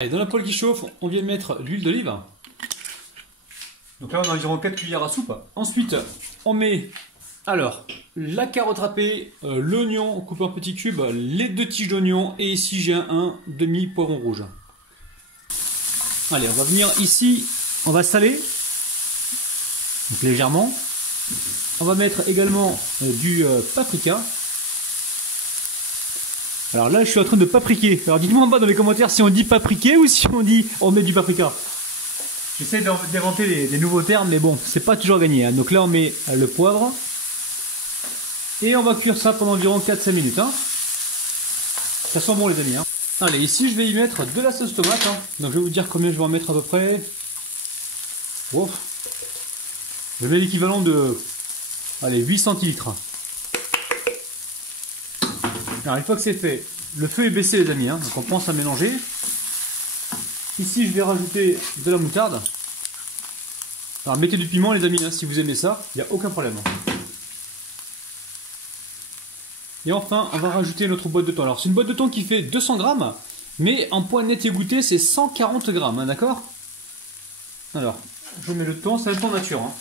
Allez, dans la poêle qui chauffe, on vient mettre l'huile d'olive. Donc là, on a environ 4 cuillères à soupe. Ensuite, on met alors la carotte râpée, l'oignon coupé en petits cubes, les 2 tiges d'oignon et ici j'ai un demi poivron rouge. Allez, on va venir ici, on va saler donc légèrement. On va mettre également du paprika. Alors là, je suis en train de papriquer. Alors dites-moi en bas dans les commentaires si on dit papriquer ou si on dit on met du paprika. J'essaie d'inventer des nouveaux termes, mais bon, c'est pas toujours gagné. Hein. Donc là, on met le poivre. Et on va cuire ça pendant environ 4-5 minutes. Hein. Ça sent bon les amis. Hein. Allez, ici, je vais y mettre de la sauce tomate. Hein. Donc je vais vous dire combien je vais en mettre à peu près. Wow. Je mets l'équivalent de 8 centilitres. Alors une fois que c'est fait, le feu est baissé les amis, hein, donc on pense à mélanger. Ici je vais rajouter de la moutarde. Alors mettez du piment les amis, hein, si vous aimez ça, il n'y a aucun problème. Et enfin on va rajouter notre boîte de thon. Alors c'est une boîte de thon qui fait 200 grammes, mais en poids net et goûté c'est 140 grammes, hein, d'accord. Alors je mets le thon, c'est un thon nature. Hein.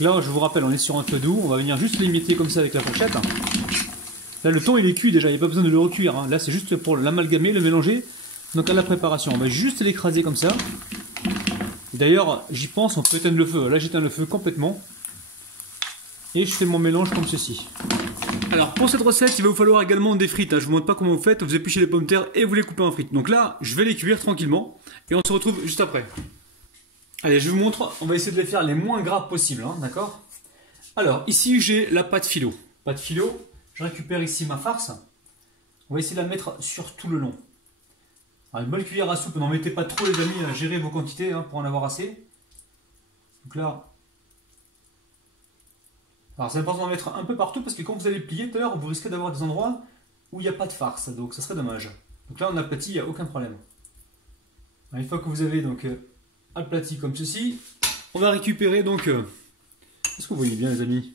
Là, je vous rappelle, on est sur un feu doux. On va venir juste l'émietter comme ça avec la fourchette. Là, le thon, il est cuit déjà. Il n'y a pas besoin de le recuire. Hein. Là, c'est juste pour l'amalgamer, le mélanger. Donc, à la préparation, on va juste l'écraser comme ça. D'ailleurs, j'y pense, on peut éteindre le feu. Là, j'éteins le feu complètement. Et je fais mon mélange comme ceci. Alors, pour cette recette, il va vous falloir également des frites. Je ne vous montre pas comment vous faites. Vous épluchez les pommes de terre et vous les coupez en frites. Donc là, je vais les cuire tranquillement. Et on se retrouve juste après. Allez, je vous montre, on va essayer de les faire les moins gras possible, hein, d'accord? Alors, ici j'ai la pâte philo. Pâte philo, je récupère ici ma farce. On va essayer de la mettre sur tout le long. Alors, une bonne cuillère à soupe, n'en mettez pas trop les amis, gérez vos quantités hein, pour en avoir assez. Donc là, alors c'est important d'en mettre un peu partout parce que quand vous allez plier tout à l'heure, vous risquez d'avoir des endroits où il n'y a pas de farce, donc ça serait dommage. Donc là on aplatit, il n'y a aucun problème. Alors, une fois que vous avez donc aplati comme ceci, on va récupérer donc est-ce que vous voyez bien les amis,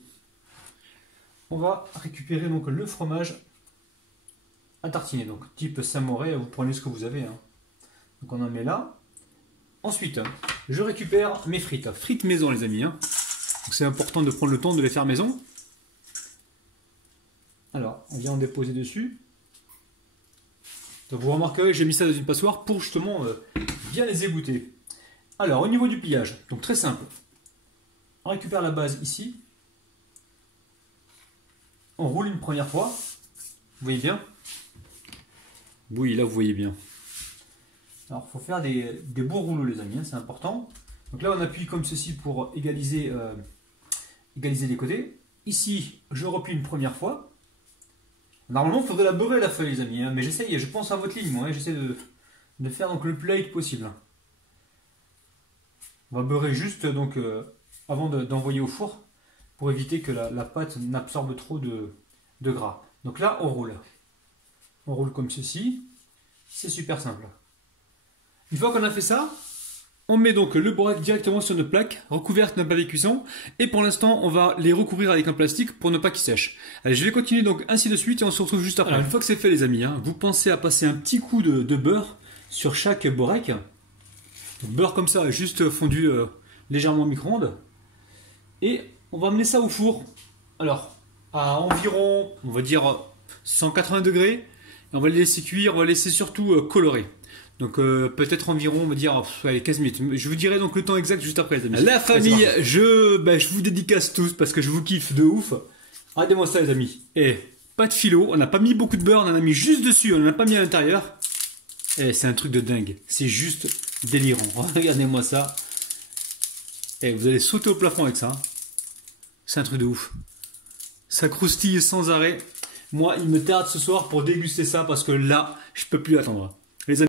on va récupérer donc le fromage à tartiner, donc type Saint-Moré, vous prenez ce que vous avez hein. Donc on en met là. Ensuite je récupère mes frites maison les amis hein. Donc c'est important de prendre le temps de les faire maison. Alors on vient en déposer dessus. Donc vous remarquerez j'ai mis ça dans une passoire pour justement bien les égoutter. Alors, au niveau du pliage, donc très simple. On récupère la base ici. On roule une première fois. Vous voyez bien? Oui, là vous voyez bien. Alors, il faut faire des beaux rouleaux les amis, hein, c'est important. Donc là, on appuie comme ceci pour égaliser les côtés. Ici, je replie une première fois. Normalement, il faudrait la beurrer à la feuille les amis, hein, mais j'essaye, je pense à votre ligne, moi, hein, j'essaie de faire donc, le plus light possible. On va beurrer juste donc avant d'envoyer au four pour éviter que la pâte n'absorbe trop de gras. Donc là, on roule. On roule comme ceci. C'est super simple. Une fois qu'on a fait ça, on met donc le borax directement sur notre plaque, recouverte d'un papier cuisson. Et pour l'instant, on va les recouvrir avec un plastique pour ne pas qu'ils sèchent. Allez, je vais continuer donc ainsi de suite et on se retrouve juste après. Alors, une fois que c'est fait les amis, hein, vous pensez à passer un petit coup de beurre sur chaque borax. Beurre comme ça, juste fondu légèrement au micro-ondes. Et on va amener ça au four. Alors, à environ, on va dire 180 degrés. Et on va le laisser cuire, on va le laisser surtout colorer. Donc peut-être environ, on va dire, allez, 15 minutes. Je vous dirai donc le temps exact juste après les amis. La famille, je vous dédicace tous parce que je vous kiffe de ouf. Regardez-moi ça les amis. Et pas de philo, on n'a pas mis beaucoup de beurre, on en a mis juste dessus, on n'en a pas mis à l'intérieur. Et c'est un truc de dingue. C'est juste délirant. Regardez-moi ça. Et vous allez sauter au plafond avec ça. C'est un truc de ouf. Ça croustille sans arrêt. Moi, il me tarde ce soir pour déguster ça parce que là, je peux plus attendre. Les amis.